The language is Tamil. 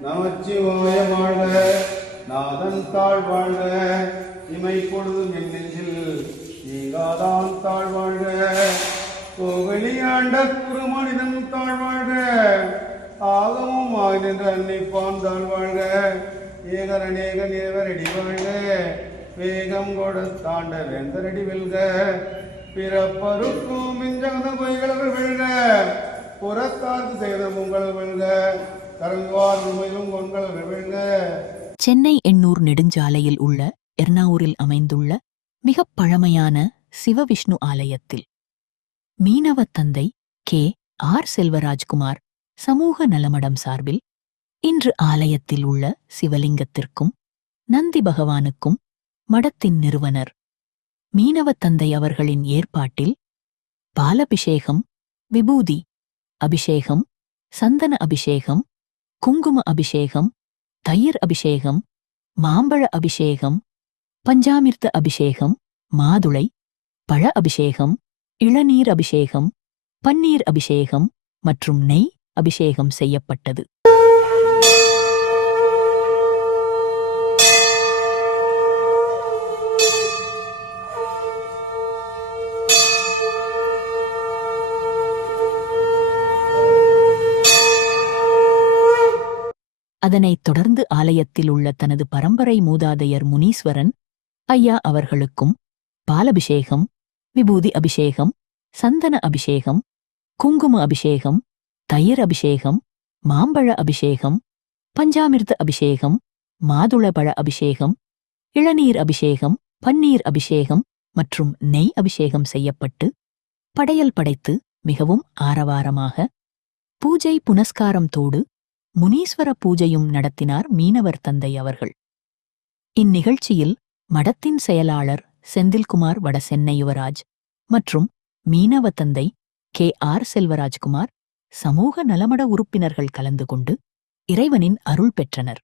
நமச்சிவாய வாழ்க, நாதன் தாழ் வாழ்க, இமை பொழுதும் என் நெஞ்சில் நீங்காதான் தாழ் வாழ்க, கோவெளியாண்ட குருமனிதன் தாழ் வாழ்க, ஆகமும் ஆய் நின்ற அன்னைப்பான் தாழ் வாழ்க, ஏகர் அநேக நேவரடி வாழ்க, வேகம் கொடுத்தாண்ட வேந்தரடி வெல்க, பிறப்பருக்கும் மிஞ்சகந்த பொய்களவர் வெல்க, புறத்தார்க்கு செய்த பொங்கல் வெல்க, கரங்குவார் உண்மையிலும் பொங்கல் வெல்க. சென்னை எண்ணூர் நெடுஞ்சாலையில் உள்ள எர்ணாவூரில் அமைந்துள்ள மிகப் பழமையான சிவவிஷ்ணு ஆலயத்தில் மீனவ தந்தை கே.ஆர். செல்வராஜ்குமார் சமூக நலமடம் சார்பில் இன்று ஆலயத்தில் உள்ள சிவலிங்கத்திற்கும் நந்தி பகவானுக்கும் மடத்தின் நிறுவனர் மீனவ தந்தை அவர்களின் ஏற்பாட்டில் பாலபிஷேகம், விபூதி அபிஷேகம், சந்தன அபிஷேகம், குங்கும அபிஷேகம், தயிர் அபிஷேகம், மாம்பழ அபிஷேகம், பஞ்சாமிர்த அபிஷேகம், மாதுளை பழ அபிஷேகம், இளநீர் அபிஷேகம், பன்னீர் அபிஷேகம் மற்றும் நெய் அபிஷேகம் செய்யப்பட்டது. அதனைத் தொடர்ந்து ஆலயத்தில் உள்ள தனது பரம்பரை மூதாதையர் முனீஸ்வரன் ஐயா அவர்களுக்கும் பாலபிஷேகம், விபூதி அபிஷேகம், சந்தன அபிஷேகம், குங்கும அபிஷேகம், தயிர் அபிஷேகம், மாம்பழ அபிஷேகம், பஞ்சாமிர்த அபிஷேகம், மாதுளபழ அபிஷேகம், இளநீர் அபிஷேகம், பன்னீர் அபிஷேகம் மற்றும் நெய் அபிஷேகம் செய்யப்பட்டு படையல் படைத்து மிகவும் ஆரவாரமாக பூஜை புனஸ்காரத்தோடு முனீஸ்வர பூஜையும் நடத்தினார் மீனவர் தந்தை அவர்கள். இந்நிகழ்ச்சியில் மடத்தின் செயலாளர் செந்தில்குமார் வடசென்னை யுவராஜ் மற்றும் மீனவ தந்தை கே.ஆர். செல்வராஜ்குமார் சமூக நலமட உறுப்பினர்கள் கலந்து கொண்டு இறைவனின் அருள் பெற்றனர்.